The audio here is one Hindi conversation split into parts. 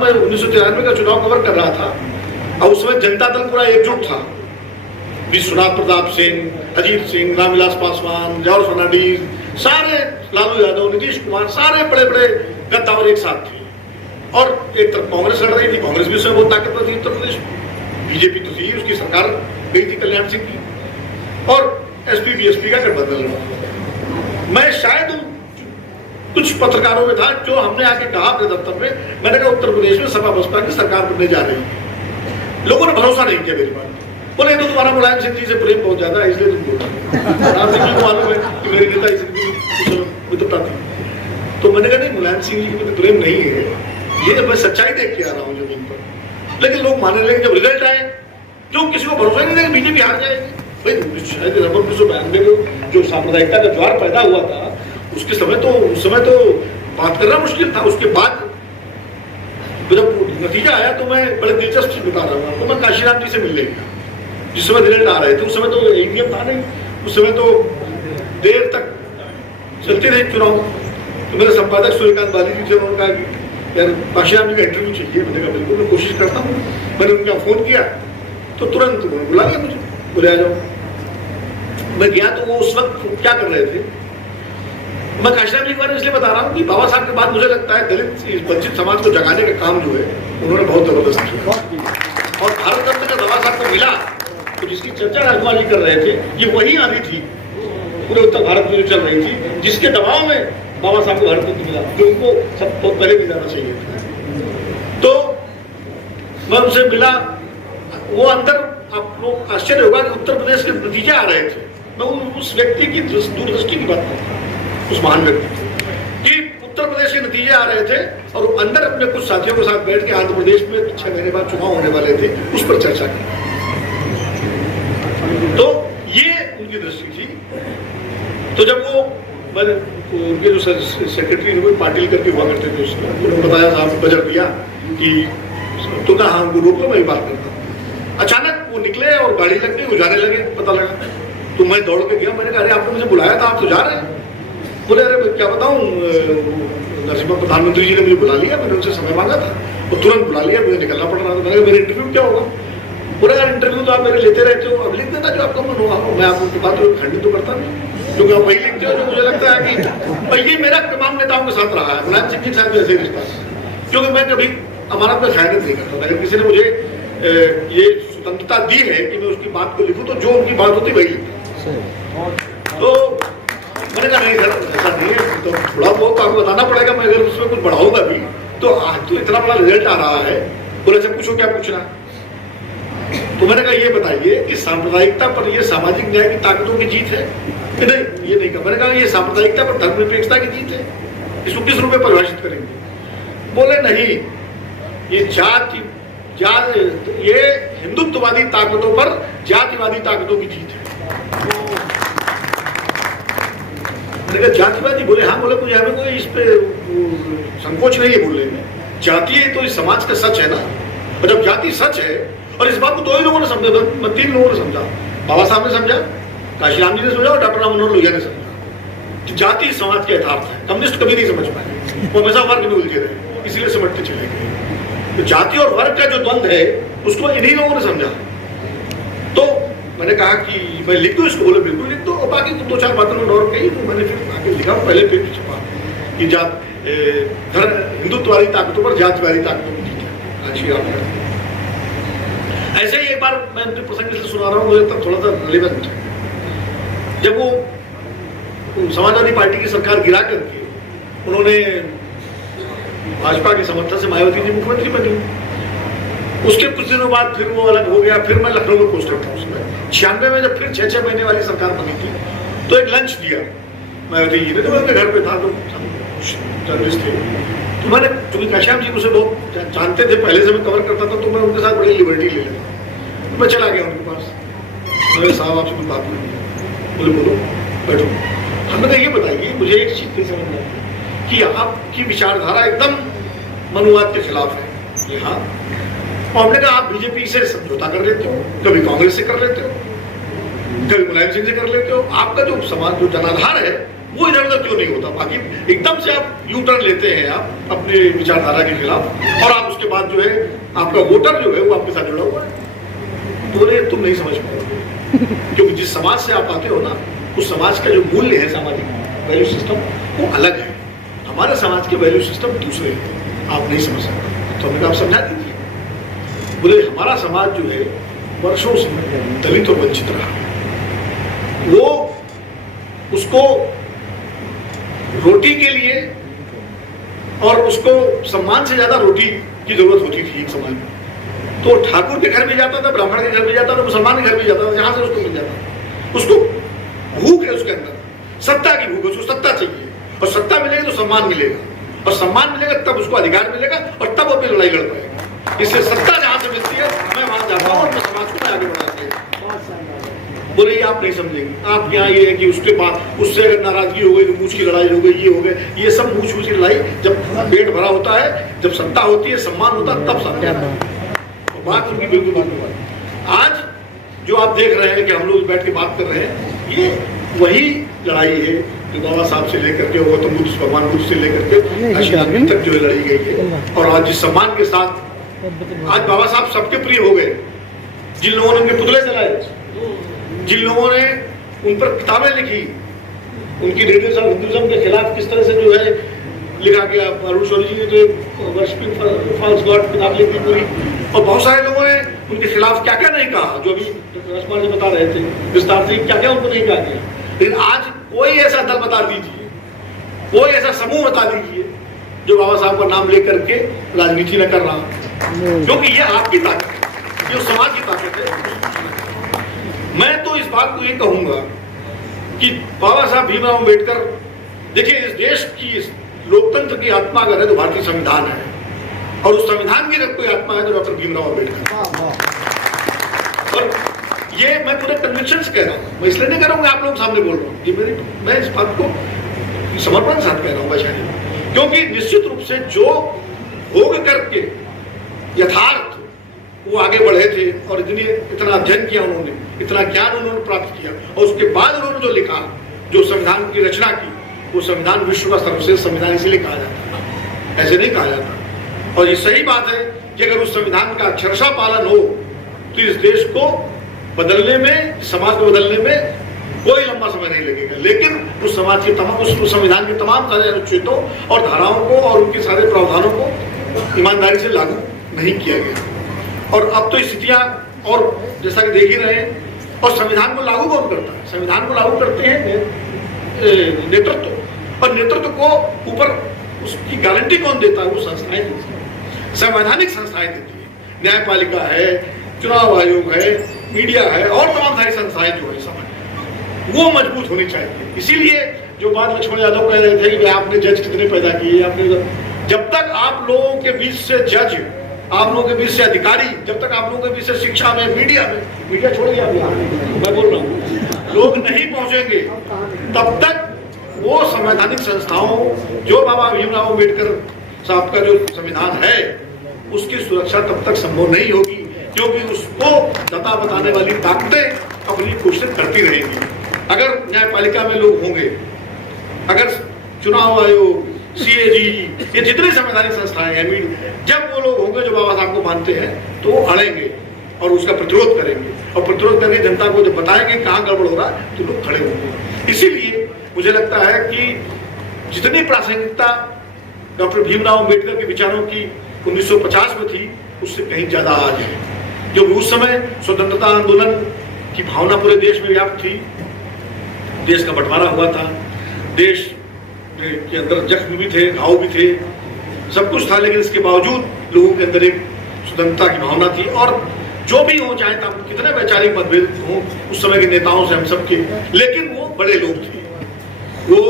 मैं 1993 का चुनाव कवर कर रहा था और उसमें जनता दल पूरा एकजुट था। विश्वनाथ प्रताप सिंह, अजीत सिंह, रामविलास पासवान, जॉर्ज फर्नांडीज, सारे, लालू यादव, नीतीश कुमार, सारे बड़े बड़े गद्दावर एक साथ थे। और एक तरफ कांग्रेस लड़ रही थी, कांग्रेस भी उसमें बहुत ताकतवर थी उत्तर प्रदेश में, बीजेपी तो थी, उसकी सरकार गई थी कल्याण सिंह की, और एसपी बीएसपी का गठबंधन लड़ा। मैं शायद कुछ पत्रकारों में था जो हमने आके कहा अपने दफ्तर में, मैंने कहा उत्तर प्रदेश में सपा बसपा की सरकार बनने जा रही है। लोगों ने भरोसा नहीं किया मेरी बात, बोले तो तुम्हारा मुलायम सिंह जी से प्रेम बहुत ज्यादा है इसलिए तुम बोल रहे। राम सिंह जी को मालूम है कि मेरी नेता इस मित्रता थी, तो मैंने कहा नहीं, मुलायम सिंह जी में तो प्रेम नहीं है, ये मैं सच्चाई देख के आ रहा हूँ जमीन पर। लेकिन लोग मानने लगे। जब रिजल्ट आए जो किसी को भरोसा नहीं था कि बीजेपी हार जाएगी। भाई शायद 1992 में जो सांप्रदायिकता का ज्वार पैदा हुआ था उसके समय तो, उस समय तो बात करना मुश्किल था। उसके बाद जब नतीजा आया तो मैं बड़े दिलचस्प चीज बता रहा हूँ आपको। मैं काशीराम जी से मिलने गया जिस समय रिजल्ट आ रहे थे। उस समय तो ईवीएम था नहीं, उस समय तो देर तक चलते थे चुनाव। तो मेरे संपादक सूर्यकांत बाली जी थे, उन्होंने कहा कि यार काशीराम जी का इंटरव्यू चाहिए। मैंने कहा बिल्कुल मैं कोशिश करता हूँ। मैंने उनका फोन किया तो तुरंत उन्होंने बुला लिया मुझे, बोले आ जाओ। मैं गया तो वो उस वक्त क्या कर रहे थे। मैं काशीराम जी के बारे में इसलिए बता रहा हूँ कि बाबा साहब के बाद मुझे लगता है दलित इस वंचित समाज को जगाने का काम जो है उन्होंने बहुत जबरदस्त किया। और भारत रत्न का बाबा साहब को मिला तो जिसकी चर्चा राजकुमार जी कर रहे थे, ये वही आंधी थी पूरे उत्तर भारत में जो चल रही थी, जिसके दबाव में बाबा साहब को भारत रत्न मिला, जो उनको सब बहुत पहले मिलाना चाहिए था। तो मैं उनसे मिला, वो अंदर आप लोग आश्चर्य होगा कि उत्तर प्रदेश के नतीजे आ रहे थे। मैं उस व्यक्ति की दूरदृष्टि की बात करता हूँ, उस महान व्यक्ति की उत्तर प्रदेश के नतीजे आ रहे थे और अंदर अपने कुछ साथियों के साथ बैठ के आंध्र प्रदेश में 6 महीने बाद चुनाव होने वाले थे, उस पर चर्चा की। तो ये उनकी दृष्टि थी। तो जब वो मैंने उनके जो सेक्रेटरी पाटिल करके हुआ करते थे उसमें, उन्होंने बताया साहब बजट दिया कि तो कहा हाँ उनको रोक लो, मैं ही बात करता हूँ। अचानक वो निकले और गाड़ी लग गई, वो जाने लगे, पता लगा तो मैं दौड़ के गया। मैंने कहा अरे आपने मुझे बुलाया था, आप तो जा रहे हैं। बोले अरे क्या बताऊं, नरसिम्हा प्रधानमंत्री जी ने मुझे बुला लिया, मैंने उनसे समय मांगा था, वो तुरंत बुला लिया, मुझे निकलना पड़ रहा था। मैंने कहा मेरे इंटरव्यू क्या होगा। बोले यार इंटरव्यू तो आप मेरे लेते रहते हो, अब लिख देना जो आपका मन होगा। मैं आपकी बात खंडित तो करता नहीं, क्योंकि आप वही लिखते हो जो मुझे लगता है कि ये मेरा तमाम नेताओं के साथ रहा है। मुलायम सिंह के साथ भी ऐसे रिश्ता, क्योंकि मैं कभी अमानत में खयानत नहीं करता। अगर किसी ने मुझे ये स्वतंत्रता दी है कि मैं उसकी बात को लिखूं तो जो उनकी बात होती वही लिखता। तो मैंने कहा नहीं सर ऐसा नहीं है, तो थोड़ा बहुत आपको बताना पड़ेगा, मैं अगर उसमें कुछ बढ़ाऊंगा भी तो आज तो इतना बड़ा रिजल्ट आ रहा है। बोले सब पूछो क्या पूछना। तो मैंने कहा ये बताइए कि सांप्रदायिकता पर ये सामाजिक न्याय की ताकतों की जीत है कि नहीं, ये नहीं कहा। मैंने कहा ये सांप्रदायिकता पर धर्मनिरपेक्षता की जीत है, इसको किस रूप में परिभाषित करेंगे। बोले नहीं, ये ये हिंदुत्ववादी ताकतों पर जातिवादी ताकतों की जीत है। मैंने कहा जातिवादी। बोले हाँ। बोले मुझे हमें कोई इस पे संकोच नहीं है बोलने में, जाति तो इस समाज का सच है ना। और जब जाति सच है, और इस बात को 2 ही लोगों ने समझा, 3 लोगों ने समझा, बाबा साहब ने समझा, काशीराम जी ने समझा और डॉक्टर राम मनोहर लोहिया ने समझा कि जाति समाज का यथार्थ है। कम्युनिस्ट कभी नहीं समझ पाए, वो हमेशा वर्ग में उलझे रहे, इसीलिए समझते चले गए। तो जाति और वर्ग का जो द्वंद है उसको इन्हीं लोगों ने समझा। तो मैंने कहा कि मैं लिख दूं इसको। बोले बिल्कुल लिख दो। और बाकी 2-4 बातें उन्होंने और कही, तो मैंने फिर आगे लिखा, पहले फिर छपा कि हिंदुत्ववादी ताकतों पर जातिवादी ताकतों की जीत है। अच्छी बात है। ऐसे ही एक बार मैं अपने प्रसंग से सुना रहा हूँ, मुझे तब थोड़ा सा रिलेवेंट है। जब वो समाजवादी पार्टी की सरकार गिरा करके उन्होंने भाजपा के समर्थन से मायावती जी मुख्यमंत्री बनी, उसके कुछ दिनों बाद फिर वो अलग हो गया। फिर मैं लखनऊ में पोस्टेड था उसमें। 96 में जब फिर 6-6 महीने वाली सरकार बनी थी तो एक लंच दिया मायावती जी ने, तो मैं उनके घर पे था, तो जर्नलिस्ट थे। तो मैंने, चूंकि काशीराम जी मुझे बहुत जानते थे, पहले से मैं कवर करता था, तो मैं उनके साथ बड़ी लिबर्टी ले लेता। तो मैं चला गया उनके पास। मेरे साहब आपसे कुछ बात नहीं। बोले बोलो बैठो। हमने कहा ये बताइए मुझे एक चीज नहीं समझ में आई कि आपकी विचारधारा एकदम मनुवाद के खिलाफ है यहाँ। और हमने कहा आप बीजेपी से समझौता कर लेते हो, कभी कांग्रेस से कर लेते हो, कभी मुलायम सिंह से कर लेते हो। आपका जो समाज जो जनाधार है वो इधर उधर क्यों नहीं होता। बाकी एकदम से आप यू टर्न लेते हैं आप अपने विचारधारा के खिलाफ, और आप उसके बाद जो है आपका वोटर जो है वो आपके साथ जुड़ा हुआ है, तो बोले तुम नहीं समझ पाओगे। क्योंकि जिस समाज से आप आते हो ना, उस समाज का जो मूल्य है, सामाजिक वैल्यू सिस्टम वो अलग है। हमारे समाज के वैल्यू सिस्टम दूसरे हैं, आप नहीं समझ सकते। तो हमने कहा आप समझा दीजिए। बोले हमारा समाज जो है वर्षों से दलित और वंचित रहा, वो उसको रोटी के लिए और उसको सम्मान से ज्यादा रोटी की जरूरत होती थी एक समय में। तो ठाकुर के घर भी जाता था, ब्राह्मण के घर भी जाता था, मुसलमान के घर भी जाता था, जहां से उसको मिल जाता। उसको भूख है उसके अंदर, सत्ता की भूख है, उसको सत्ता चाहिए, और सत्ता मिलेगी तो सम्मान मिलेगा, और सम्मान मिलेगा तब उसको अधिकार मिलेगा, और तब वो अपनी लड़ाई लड़ पाएगा। इससे सत्ता जहां से मिलती है मैं वहां जाता हूँ और मैं समाज को आगे बढ़ाते हैं। बोले ये आप नहीं समझेंगे, आप यहाँ ये है कि उसके बाद उससे अगर नाराजगी हो गई तो मूछ की लड़ाई हो गई, ये हो गया, ये सब मूछ की लड़ाई। जब पेट भरा होता है, जब सत्ता होती है, सम्मान होता है, तब सामने आता है। बात उनकी बिल्कुल बात। आज जो आप देख रहे हैं कि हम लोग बैठ के बात कर रहे हैं, ये वही लड़ाई है जो बाबा साहब से लेकर के गौतम बुद्ध, भगवान बुद्ध से लेकर के अभी तक जो है लड़ी गई है। और आज जिस सम्मान के साथ आज बाबा साहब सबके प्रिय हो गए, जिन लोगों ने उनके पुतले जलाए, जिन लोगों ने उन पर किताबें लिखी, उनकी रेडियस ऑफ हिंदुइज्म के खिलाफ किस तरह से जो है लिखा गया। अरुण शौरी जी ने तो वर्शिपिंग फॉल्स गॉड किताब लिखी पूरी, और बहुत सारे लोगों ने उनके खिलाफ क्या क्या नहीं कहा, जो अभी राजकुमार जी बता रहे थे विस्तार से क्या क्या उनको नहीं कहा गया। लेकिन आज कोई ऐसा दल बता दीजिए, कोई ऐसा समूह बता दीजिए जो बाबा साहब का नाम लेकर के राजनीति न कर रहा, क्योंकि ये आपकी ताकत है, ये समाज की ताकत है। मैं तो इस बात को ये कहूंगा कि बाबा साहब भीमराव अम्बेडकर, देखिए इस देश की लोकतंत्र की आत्मा अगर है तो भारतीय संविधान है, और उस संविधान की अगर कोई आत्मा है तो डॉक्टर भीमराव अम्बेडकर। और ये मैं पूरे कन्विक्शन से कह रहा हूँ, मैं इसलिए नहीं कह रहा हूँ आप लोगों के सामने बोल रहा हूँ, ये मेरी, मैं इस बात को समर्पण के साथ कह रहा हूँ शायद, क्योंकि निश्चित रूप से जो भोग करके यथार्थ वो आगे बढ़े थे और इतना अध्ययन किया उन्होंने, इतना ज्ञान उन्होंने प्राप्त किया, और उसके बाद उन्होंने जो लिखा, जो संविधान की रचना की, वो संविधान विश्व का सर्वश्रेष्ठ संविधान इसीलिए कहा जाता है, ऐसे नहीं कहा जाता। और ये सही बात है कि अगर उस संविधान का अक्षरशः पालन हो तो इस देश को बदलने में, समाज को बदलने में कोई लंबा समय नहीं लगेगा। लेकिन उस समाज के तमाम, उस संविधान के तमाम सारे अनुच्छेदों और धाराओं को और उनके सारे प्रावधानों को ईमानदारी से लागू नहीं किया गया। और अब तो स्थितियां, और जैसा कि देख ही रहे हैं, और संविधान को लागू कौन करता है? संविधान को लागू करते हैं नेतृत्व, और नेतृत्व को ऊपर उसकी गारंटी कौन देता है? वो संस्थाएं देती है, संवैधानिक संस्थाएं देती है। न्यायपालिका है, चुनाव आयोग है, मीडिया है, और तमाम सारी संस्थाएं जो है समाज, वो मजबूत होनी चाहिए। इसीलिए जो बात लक्ष्मण यादव कह रहे थे कि आपने जज कितने पैदा किए, आपने, जब तक आप लोगों के बीच से जज, आप लोगों के बीच से अधिकारी, जब तक आप लोगों के बीच से शिक्षा में, मीडिया छोड़िए आप, मैं बोल रहा हूँ, लोग नहीं पहुंचेंगे, तब तक वो संवैधानिक संस्थाओं, जो बाबा भीमराव अम्बेडकर साहब का जो संविधान है, उसकी सुरक्षा तब तक संभव नहीं होगी, क्योंकि उसको दता बताने वाली ताकतें अपनी कोशिश करती रहेंगी। अगर न्यायपालिका में लोग होंगे, अगर चुनाव आयोग, CAG, ये जितने संवैधानिक संस्थाएं हैं, जब वो लोग होंगे जो बाबा साहब को मानते हैं, तो वो अड़ेंगे और उसका प्रतिरोध करेंगे, और प्रतिरोध करके जनता को जब बताएंगे कहाँ गड़बड़ हो रहा है, तो लोग खड़े होंगे। इसीलिए मुझे लगता है कि जितनी प्रासंगिकता डॉक्टर भीमराव अम्बेडकर के विचारों की 1950 में थी, उससे कहीं ज्यादा आज है। जो उस समय स्वतंत्रता आंदोलन की भावना पूरे देश में व्याप्त थी, देश का बंटवारा हुआ था, देश के अंदर जख्म भी थे, घाव भी थे, सब कुछ था, लेकिन इसके बावजूद लोगों के अंदर एक स्वतंत्रता की भावना थी। और जो भी हो, चाहे तब कितने वैचारिक मतभेद हो उस समय के नेताओं से, हम सबके, लेकिन वो बड़े लोग थे, वो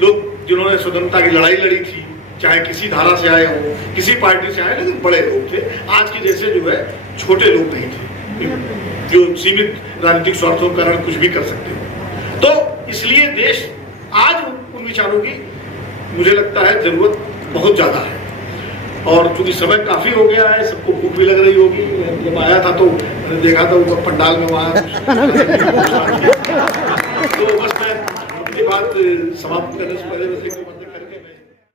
लोग जिन्होंने स्वतंत्रता की लड़ाई लड़ी थी, चाहे किसी धारा से आए हो, किसी पार्टी से आए, लेकिन बड़े लोग थे। आज के जैसे जो है छोटे लोग नहीं थे, जो सीमित राजनीतिक स्वार्थों के कारण कुछ भी कर सकते हो। तो इसलिए देश आज उन विचारों की, मुझे लगता है, जरूरत बहुत ज्यादा है। और चूंकि समय काफी हो गया है, सबको भूख भी लग रही होगी। जब आया था तो मैंने देखा था ऊपर पंडाल में, वहां तो बस मैं बात समाप्त करने से पहले बस एक दो बातें